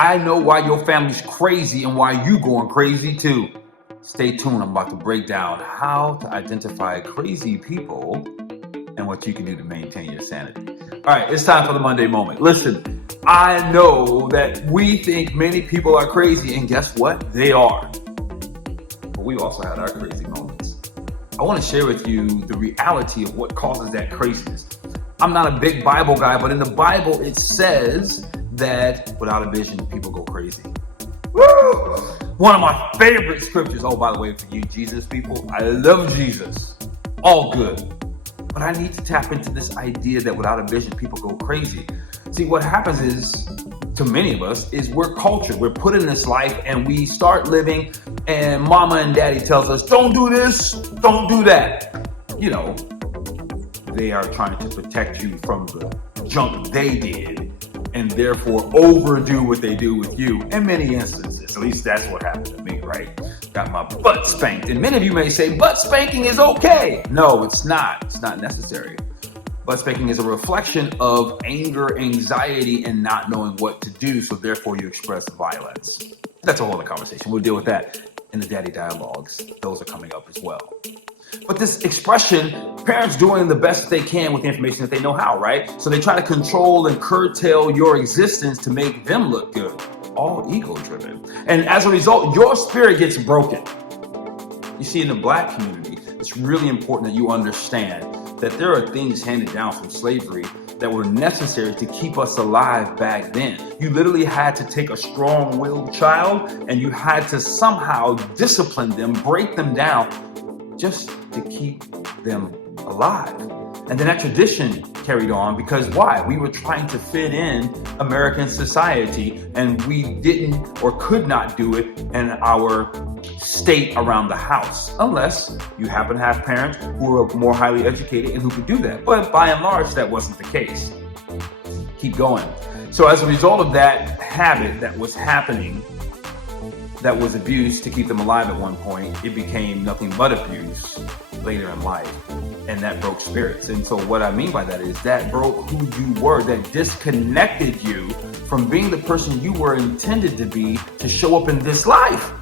I know why your family's crazy and why you going crazy too. Stay tuned. I'm about to break down how to identify crazy people and what you can do to maintain your sanity. All right, it's time for the Monday moment. Listen, I know that we think many people are crazy, and guess what? They are. But we also had our crazy moments. I want to share with you the reality of what causes that craziness. I'm not a big Bible guy, but in the Bible it says that without a vision, people go crazy. Woo! One of my favorite scriptures. Oh, by the way, for you Jesus people, I love Jesus. All good. But I need to tap into this idea that without a vision, people go crazy. See, what happens is, to many of us, is we're cultured. We're put in this life and we start living and mama and daddy tells us, don't do this, don't do that. You know, they are trying to protect you from the junk they did and therefore overdo what they do with you in many instances. At least that's what happened to me, right? Got my butt spanked. And many of you may say, butt spanking is okay. No, it's not. It's not necessary. Butt spanking is a reflection of anger, anxiety, and not knowing what to do. So therefore you express violence. That's a whole other conversation. We'll deal with that in the daddy dialogues. Those are coming up as well. But this expression, parents doing the best they can with the information that they know how, right? So they try to control and curtail your existence to make them look good. All ego-driven. And as a result, your spirit gets broken. You see, in the Black community, it's really important that you understand that there are things handed down from slavery that were necessary to keep us alive back then. You literally had to take a strong-willed child and you had to somehow discipline them, break them down, just to keep them alive. And then that tradition carried on because why? We were trying to fit in American society and we didn't or could not do it in our state around the house, unless you happen to have parents who are more highly educated and who could do that. But by and large, that wasn't the case. Keep going. So as a result of that habit that was happening, that was abused to keep them alive at one point, it became nothing but abuse later in life. And that broke spirits. And so what I mean by that is that broke who you were, that disconnected you from being the person you were intended to be to show up in this life.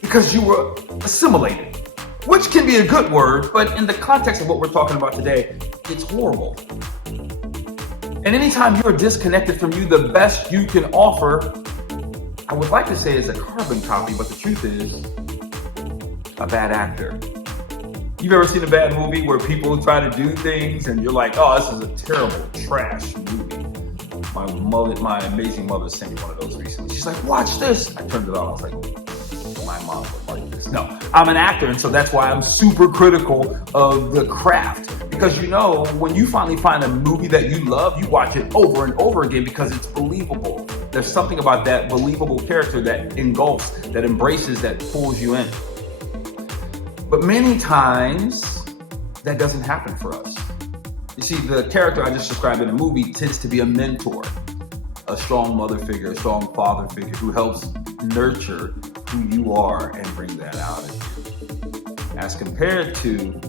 Because you were assimilated, which can be a good word, but in the context of what we're talking about today, it's horrible. And anytime you're disconnected from you, the best you can offer, I would like to say is a carbon copy, but the truth is a bad actor. You've ever seen a bad movie where people try to do things and you're like, oh, this is a terrible trash movie. My amazing mother sent me one of those recently. She's like, watch this. I turned it on. I was like, my mom would like this. No, I'm an actor, and so that's why I'm super critical of the craft. Because you know, when you finally find a movie that you love, you watch it over and over again because it's believable. There's something about that believable character that engulfs, that embraces, that pulls you in. But many times, that doesn't happen for us. You see, the character I just described in the movie tends to be a mentor, a strong mother figure, a strong father figure who helps nurture who you are and bring that out of you. As compared to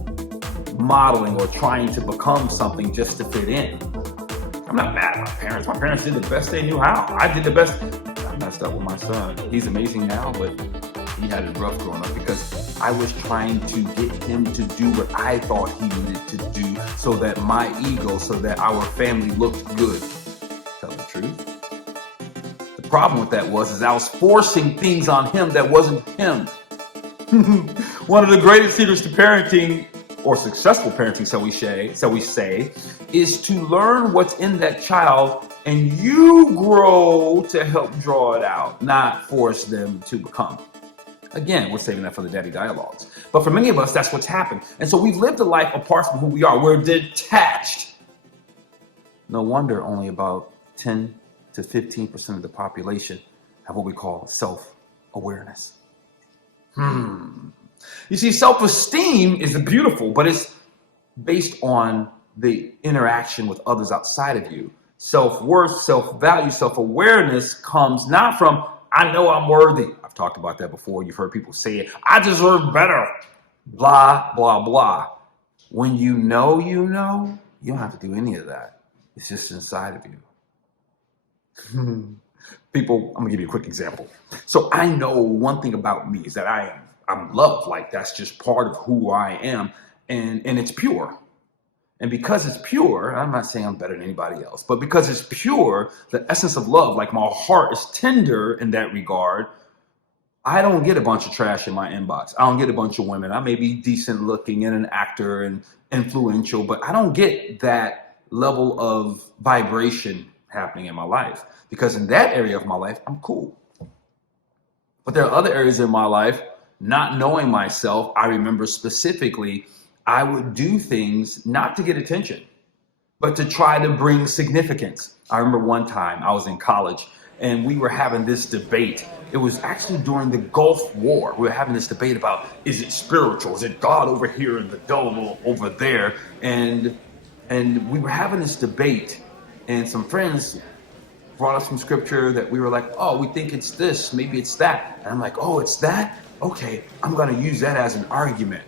modeling or trying to become something just to fit in. I'm not mad at my parents. My parents did the best they knew how. I did the best. I messed up with my son. He's amazing now, but he had it rough growing up because I was trying to get him to do what I thought he needed to do so that my ego, so that our family looked good. Tell the truth. The problem with that is I was forcing things on him that wasn't him. One of the greatest secrets to parenting, or successful parenting, so we say, is to learn what's in that child and you grow to help draw it out, not force them to become. Again, we're saving that for the daddy dialogues. But for many of us, that's what's happened. And so we've lived a life apart from who we are. We're detached. No wonder only about 10 to 15% of the population have what we call self-awareness. You see, self-esteem is beautiful, but it's based on the interaction with others outside of you. Self-worth, self-value, self-awareness comes not from, I know I'm worthy. I've talked about that before. You've heard people say it. I deserve better. Blah, blah, blah. When you know, you don't have to do any of that. It's just inside of you. People, I'm gonna give you a quick example. So I know one thing about me is that I'm loved. Like that's just part of who I am, and it's pure. And because it's pure, I'm not saying I'm better than anybody else, but because it's pure, the essence of love, like my heart is tender in that regard. I don't get a bunch of trash in my inbox. I don't get a bunch of women. I may be decent looking and an actor and influential, but I don't get that level of vibration happening in my life because in that area of my life, I'm cool. But there are other areas in my life, not knowing myself, I remember specifically, I would do things not to get attention, but to try to bring significance. I remember one time I was in college and we were having this debate. It was actually during the Gulf War. We were having this debate about, is it spiritual? Is it God over here and the devil over there? And we were having this debate and some friends brought us some scripture that we were like, oh, we think it's this, maybe it's that. And I'm like, oh, it's that? Okay, I'm gonna use that as an argument.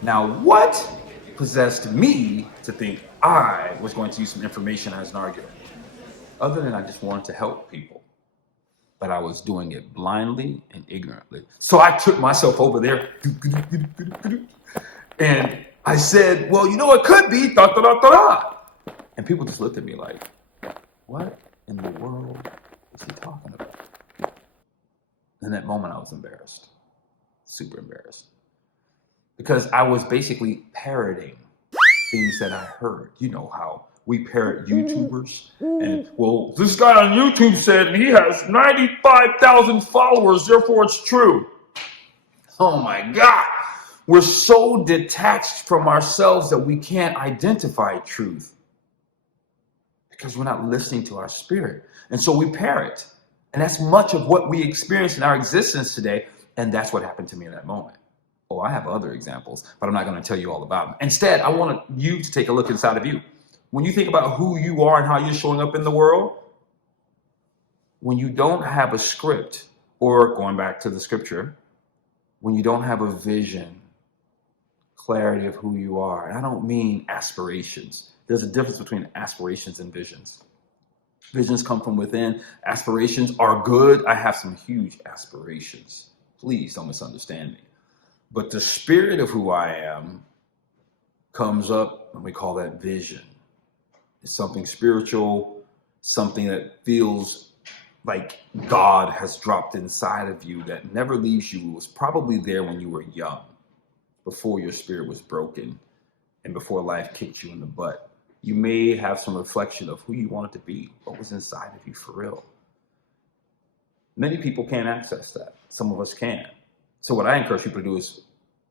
Now, what possessed me to think I was going to use some information as an argument? Other than I just wanted to help people. But I was doing it blindly and ignorantly. So I took myself over there and I said, well, you know, it could be da da da da da. And people just looked at me like, what in the world is he talking about? In that moment, I was embarrassed, super embarrassed. Because I was basically parroting things that I heard. You know how we parrot YouTubers. And, well, this guy on YouTube said he has 95,000 followers, therefore it's true. Oh my God. We're so detached from ourselves that we can't identify truth because we're not listening to our spirit. And so we parrot. And that's much of what we experience in our existence today. And that's what happened to me in that moment. Oh, I have other examples, but I'm not going to tell you all about them. Instead, I want you to take a look inside of you. When you think about who you are and how you're showing up in the world, when you don't have a script, or going back to the scripture, when you don't have a vision, clarity of who you are, and I don't mean aspirations. There's a difference between aspirations and visions. Visions come from within. Aspirations are good. I have some huge aspirations. Please don't misunderstand me. But the spirit of who I am comes up, and we call that vision. It's something spiritual, something that feels like God has dropped inside of you that never leaves you. It was probably there when you were young, before your spirit was broken and before life kicked you in the butt. You may have some reflection of who you wanted to be, what was inside of you for real. Many people can't access that. Some of us can. So what I encourage people to do is,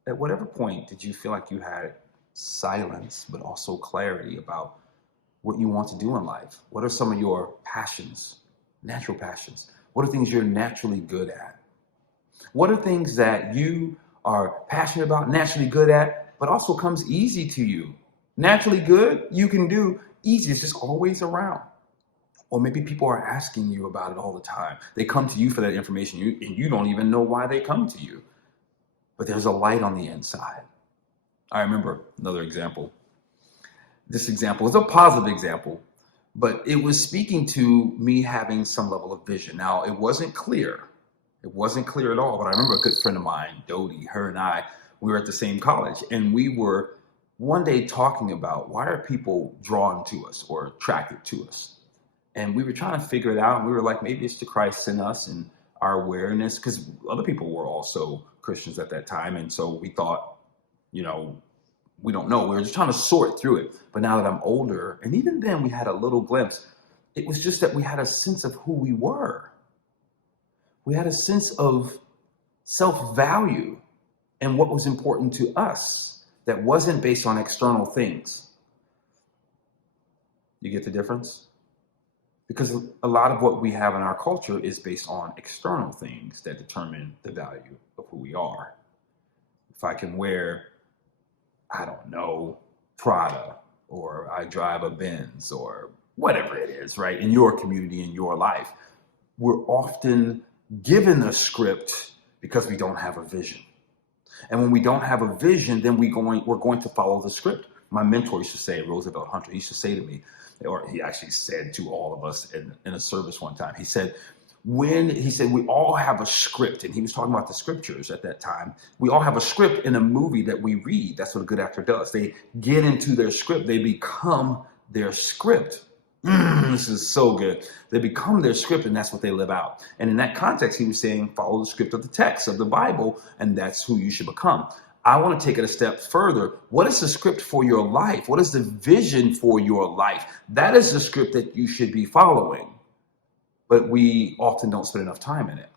at whatever point did you feel like you had silence, but also clarity about what you want to do in life? What are some of your passions, natural passions? What are things you're naturally good at? What are things that you are passionate about, naturally good at, but also comes easy to you? Naturally good, you can do easy. It's just always around. Or maybe people are asking you about it all the time. They come to you for that information, and you don't even know why they come to you. But there's a light on the inside. I remember another example. This example is a positive example, but it was speaking to me having some level of vision. Now, it wasn't clear. It wasn't clear at all, but I remember a good friend of mine, Dodie, her and I, we were at the same college, and we were one day talking about why are people drawn to us or attracted to us? And we were trying to figure it out. And we were like, maybe it's the Christ in us and our awareness, because other people were also Christians at that time. And so we thought, you know, we don't know. We were just trying to sort through it. But now that I'm older, and even then we had a little glimpse, it was just that we had a sense of who we were. We had a sense of self-value and what was important to us that wasn't based on external things. You get the difference? Because a lot of what we have in our culture is based on external things that determine the value of who we are. If I can wear, I don't know, Prada, or I drive a Benz, or whatever it is, right? In your community, in your life, we're often given a script because we don't have a vision. And when we don't have a vision, then we're going to follow the script. My mentor used to say, Roosevelt Hunter, he used to say to me, or he actually said to all of us in a service one time, he said, When he said we all have a script, and he was talking about the scriptures at that time, we all have a script in a movie that we read. That's what a good actor does. They get into their script. They become their script. This is so good. They become their script, and that's what they live out. And in that context, he was saying, follow the script of the text of the Bible, and that's who you should become. I want to take it a step further. What is the script for your life? What is the vision for your life? That is the script that you should be following. But we often don't spend enough time in it.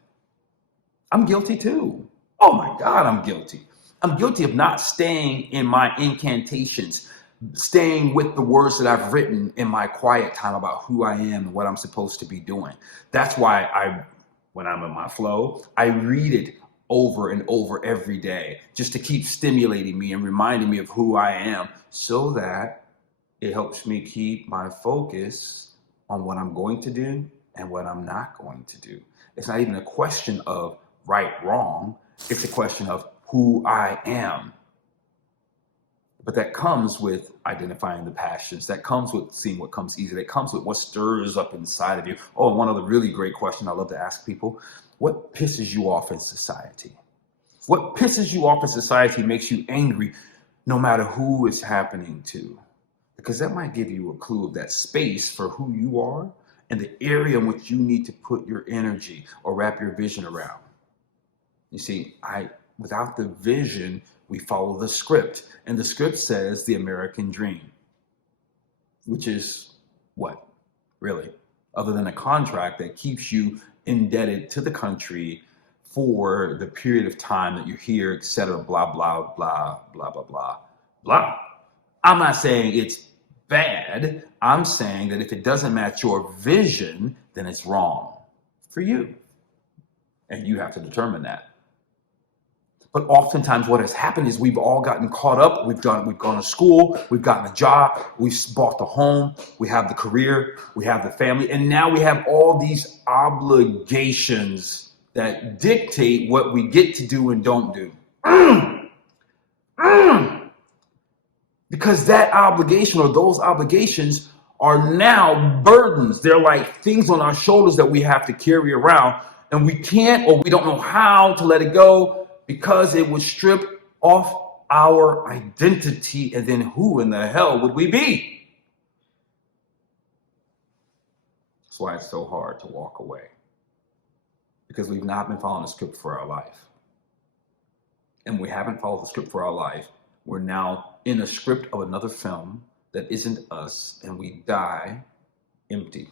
I'm guilty too. Oh my God, I'm guilty. I'm guilty of not staying in my incantations, staying with the words that I've written in my quiet time about who I am and what I'm supposed to be doing. That's why when I'm in my flow, I read it over and over every day, just to keep stimulating me and reminding me of who I am, so that it helps me keep my focus on what I'm going to do and what I'm not going to do. It's not even a question of right, wrong. It's a question of who I am. But that comes with identifying the passions. That comes with seeing what comes easy. That comes with what stirs up inside of you. Oh, and one other really great question I love to ask people: what pisses you off in society? What pisses you off in society makes you angry, no matter who it's happening to? Because that might give you a clue of that space for who you are and the area in which you need to put your energy or wrap your vision around. You see, without the vision, we follow the script. And the script says the American dream, which is what, really? Other than a contract that keeps you indebted to the country for the period of time that you're here, et cetera, blah, blah, blah, blah, blah, blah, blah. I'm not saying it's bad. I'm saying that if it doesn't match your vision, then it's wrong for you. And you have to determine that. But oftentimes what has happened is we've all gotten caught up. We've gone to school, we've gotten a job, we've bought the home, we have the career, we have the family, and now we have all these obligations that dictate what we get to do and don't do. Because that obligation or those obligations are now burdens. They're like things on our shoulders that we have to carry around, and we can't, or we don't know how to let it go, because it would strip off our identity, and then who in the hell would we be? That's why it's so hard to walk away, because we've not been following the script for our life. And we haven't followed the script for our life. We're now in a script of another film that isn't us, and we die empty.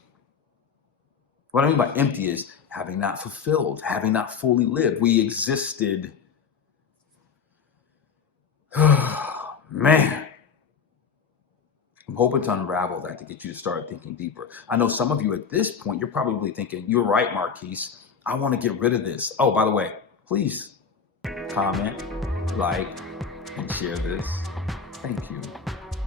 What I mean by empty is having not fulfilled, having not fully lived. We existed. Man, I'm hoping to unravel that to get you to start thinking deeper. I know some of you at this point, you're probably thinking, you're right, Marquise, I want to get rid of this. Oh, by the way, please comment, like, and share this. Thank you.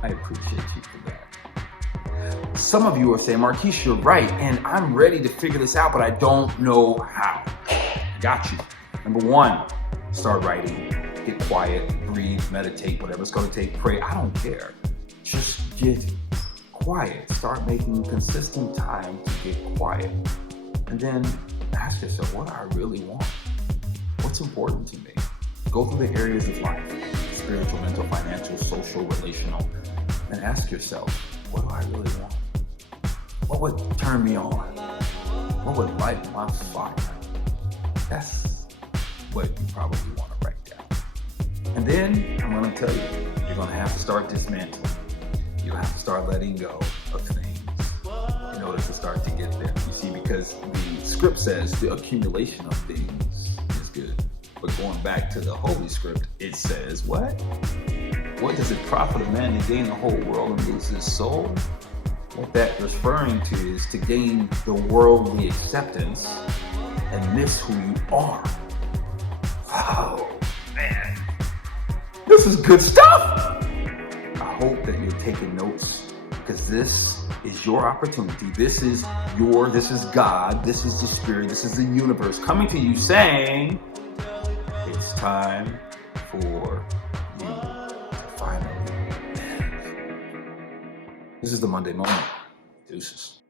I appreciate you for that. Some of you are saying, Marquise, you're right, and I'm ready to figure this out, but I don't know how. Got you. Number one, start writing. Get quiet, breathe, meditate, whatever it's going to take, pray. I don't care. Just get quiet. Start making consistent time to get quiet. And then ask yourself, what do I really want? What's important to me? Go through the areas of life, spiritual, mental, financial, social, relational, and ask yourself, what do I really want? What would turn me on? What would light my fire? That's what you probably want to write down. And then I'm going to tell you, you're going to have to start dismantling. You'll have to start letting go of things in order to start to get there. You see, because the script says the accumulation of things is good. But going back to the Holy Script, it says what? What does it profit a man to gain the whole world and lose his soul? What that referring to is to gain the worldly acceptance and miss who you are. Oh, man. This is good stuff. I hope that you're taking notes, because this is your opportunity. This is God, this is the Spirit, this is the universe coming to you saying, it's time for you to finally end. This is the Monday Moment. Deuces.